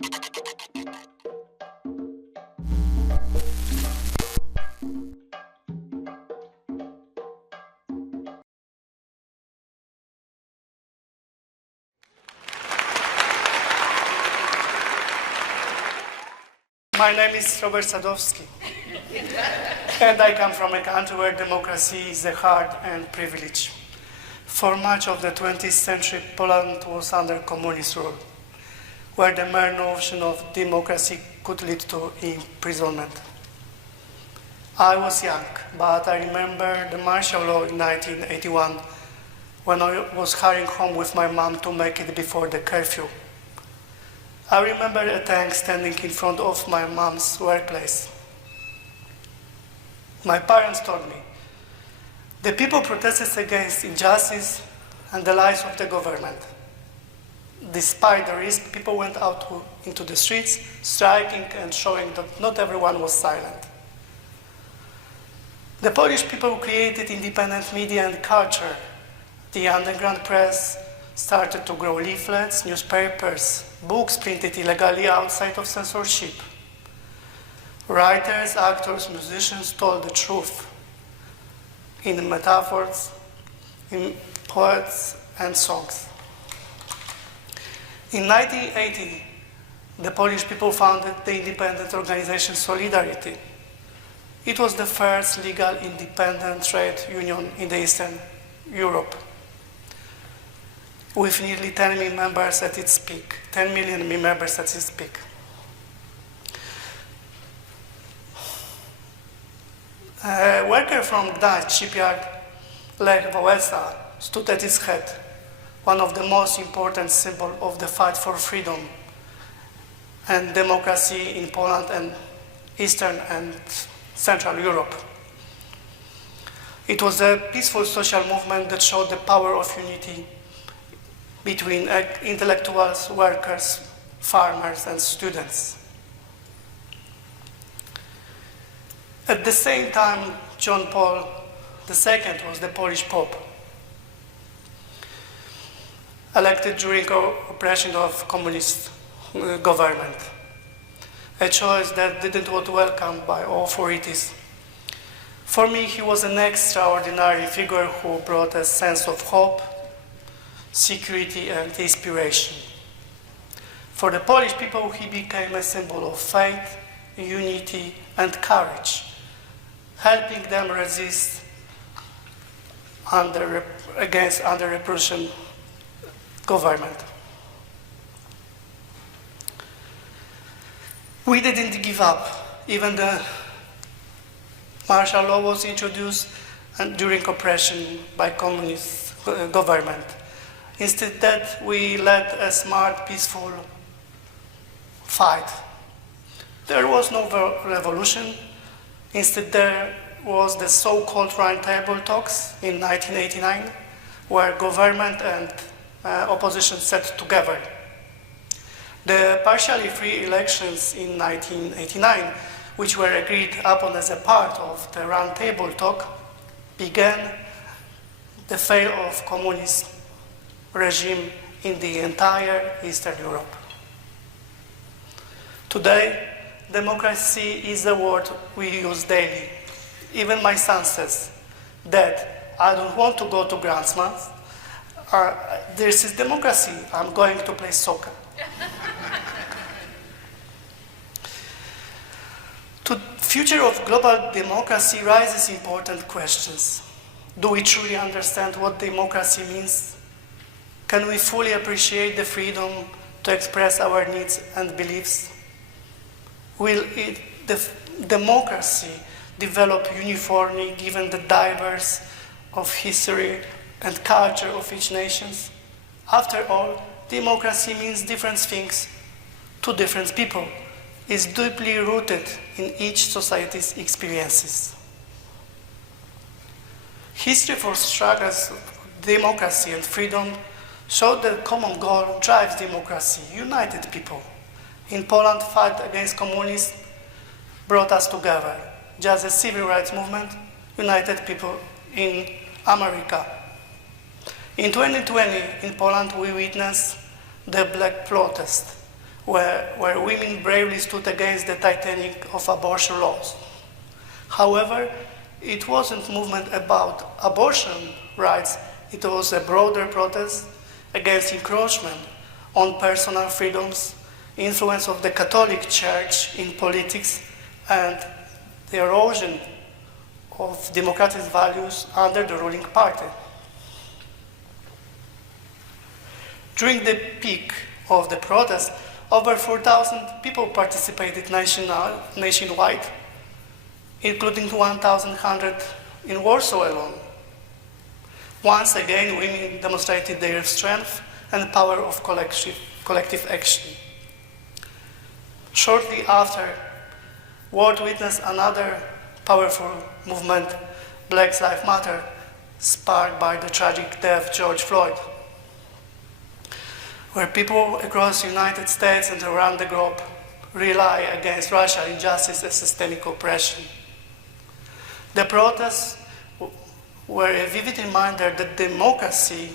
My name is Sadowski, and I come from a country where democracy is the heart and privilege. For much of the 20th century, Poland was under communist rule, where the mere notion of democracy could lead to imprisonment. I was young, but I remember the martial law in 1981, when I was hurrying home with my mom to make it before the curfew. I remember a tank standing in front of my mom's workplace. My parents told me, the people protested against injustice and the lies of the government. Despite the risk, people went out into the streets, striking and showing that not everyone was silent. The Polish people created independent media and culture. The underground press started to grow leaflets, newspapers, books printed illegally outside of censorship. Writers, actors, musicians told the truth in metaphors, in poets and songs. In 1980, the Polish people founded the independent organization Solidarity. It was the first legal independent trade union in the Eastern Europe, with nearly 10 million members at its peak. 10 million members at its peak. A worker from Gdańsk shipyard, Lech Wałęsa, stood at its head, one of the most important symbols of the fight for freedom and democracy in Poland and Eastern and Central Europe. It was a peaceful social movement that showed the power of unity between intellectuals, workers, farmers, and students. At the same time, John Paul II was the Polish Pope, elected during oppression of communist government, a choice that didn't was welcomed by all authorities. For me, he was an extraordinary figure who brought a sense of hope, security, and inspiration. For the Polish people, he became a symbol of faith, unity, and courage, helping them resist against under-repression government. We didn't give up. Even the martial law was introduced during oppression by communist government. Instead, we led a smart, peaceful fight. There was no revolution. Instead, there was the so-called roundtable talks in 1989, where government and opposition sat together. The partially free elections in 1989, which were agreed upon as a part of the roundtable talk, began the fail of communist regime in the entire Eastern Europe. Today, democracy is a word we use daily. Even my son says, "Dad, I don't want to go to grandma's. This is democracy. I'm going to play soccer." To the future of global democracy raises important questions. Do we truly understand what democracy means? Can we fully appreciate the freedom to express our needs and beliefs? Will the democracy develop uniformly given the diverse of history and culture of each nation? After all, democracy means different things to different people. It's deeply rooted in each society's experiences. History for struggles, democracy and freedom showed that common goal drives democracy, united people. In Poland, fight against communism brought us together. Just as civil rights movement united people in America. In 2020, in Poland, we witnessed the Black protest, where women bravely stood against the tightening of abortion laws. However, it wasn't a movement about abortion rights, it was a broader protest against encroachment on personal freedoms, influence of the Catholic Church in politics, and the erosion of democratic values under the ruling party. During the peak of the protest, over 4,000 people participated nationwide, including 1,100 in Warsaw alone. Once again, women demonstrated their strength and power of collective action. Shortly after, world witnessed another powerful movement, Black Lives Matter, sparked by the tragic death of George Floyd, where people across the United States and around the globe rely against Russia's injustice and systemic oppression. The protests were a vivid reminder that democracy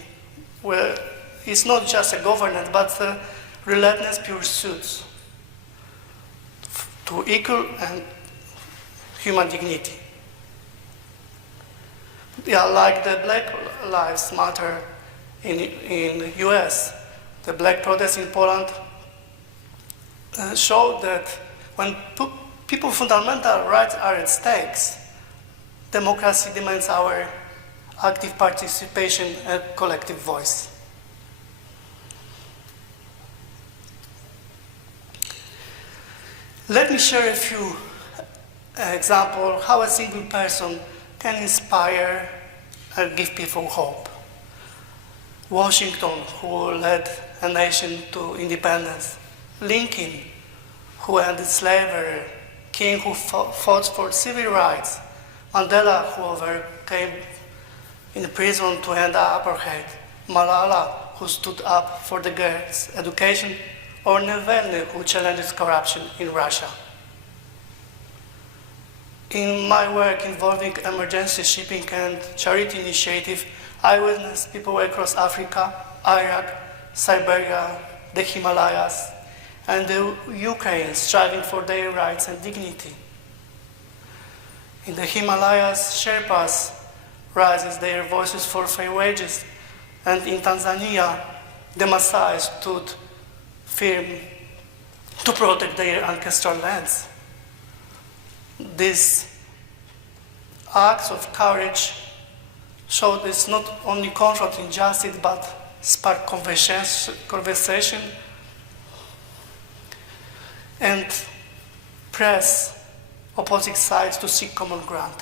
is not just a governance, but a relentless pursuit to equal and human dignity. Yeah, like the Black Lives Matter in the US, the black protests in Poland showed that when people's fundamental rights are at stake, democracy demands our active participation and collective voice. Let me share a few examples how a single person can inspire and give people hope. Washington, who led a nation to independence. Lincoln, who ended slavery. King, who fought for civil rights. Mandela, who overcame in prison to end apartheid. Malala, who stood up for the girls' education. Or Navalny, who challenges corruption in Russia. In my work involving emergency shipping and charity initiative, I witnessed people across Africa, Iraq, Siberia, the Himalayas, and the Ukraine striving for their rights and dignity. In the Himalayas, Sherpas raises their voices for fair wages, and in Tanzania, the Maasai stood firm to protect their ancestral lands. These acts of courage showed it's not only confront injustice, but spark conversation and press opposing sides to seek common ground.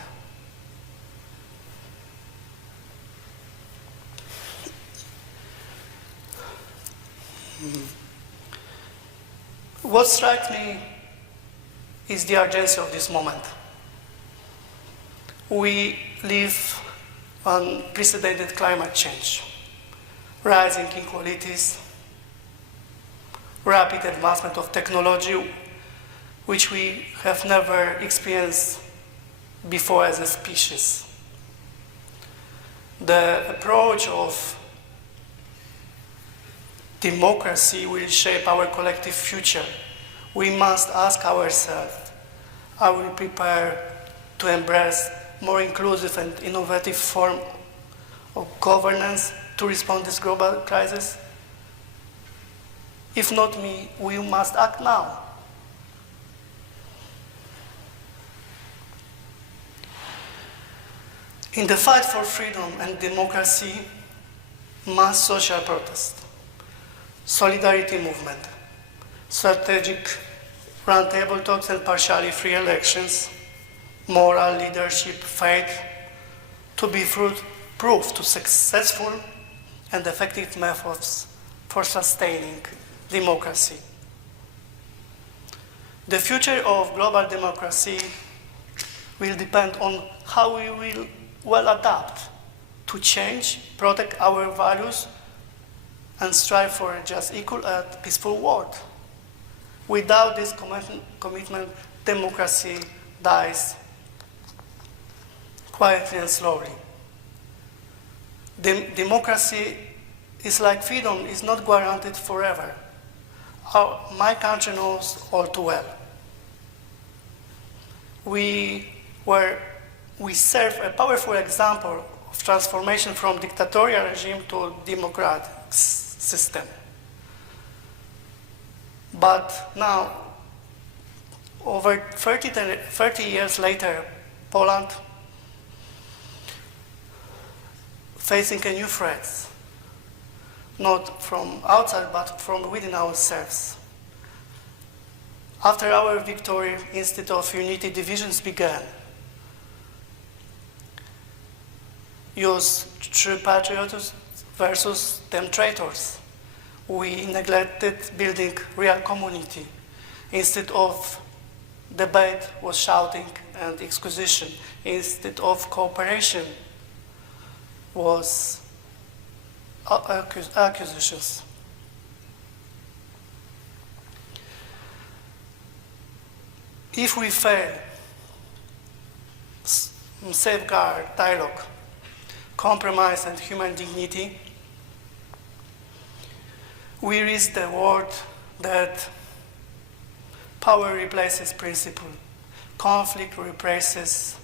What strikes me is the urgency of this moment. We live unprecedented climate change, rising inequalities, rapid advancement of technology, which we have never experienced before as a species. The approach of democracy will shape our collective future. We must ask ourselves, are we prepared to embrace more inclusive and innovative form of governance to respond to this global crisis? If not, we must act now. In the fight for freedom and democracy, mass social protest, solidarity movement, strategic roundtable talks and partially free elections, moral leadership, faith, to be proof to successful and effective methods for sustaining democracy. The future of global democracy will depend on how we will well adapt to change, protect our values, and strive for a just, equal, and peaceful world. Without this commitment, democracy dies quietly and slowly. Democracy is like freedom, is not guaranteed forever. my country knows all too well. We serve a powerful example of transformation from dictatorial regime to democratic system. But now, over 30 years later, Poland facing a new threat, not from outside, but from within ourselves. After our victory, instead of unity, divisions began. Use true patriots versus them traitors. We neglected building real community. Instead of debate was shouting and exposition. Instead of cooperation was accusations. If we fail, safeguard dialogue, compromise and human dignity, we risk the world that power replaces principle, conflict replaces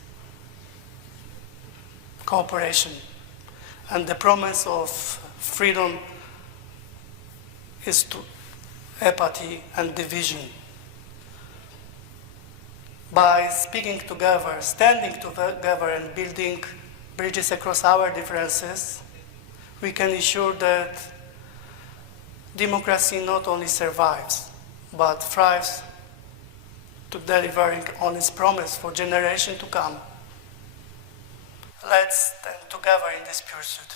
cooperation, and the promise of freedom is to apathy and division. By speaking together, standing together and building bridges across our differences, we can ensure that democracy not only survives, but thrives to delivering on its promise for generations to come. Let's stand together in this pursuit.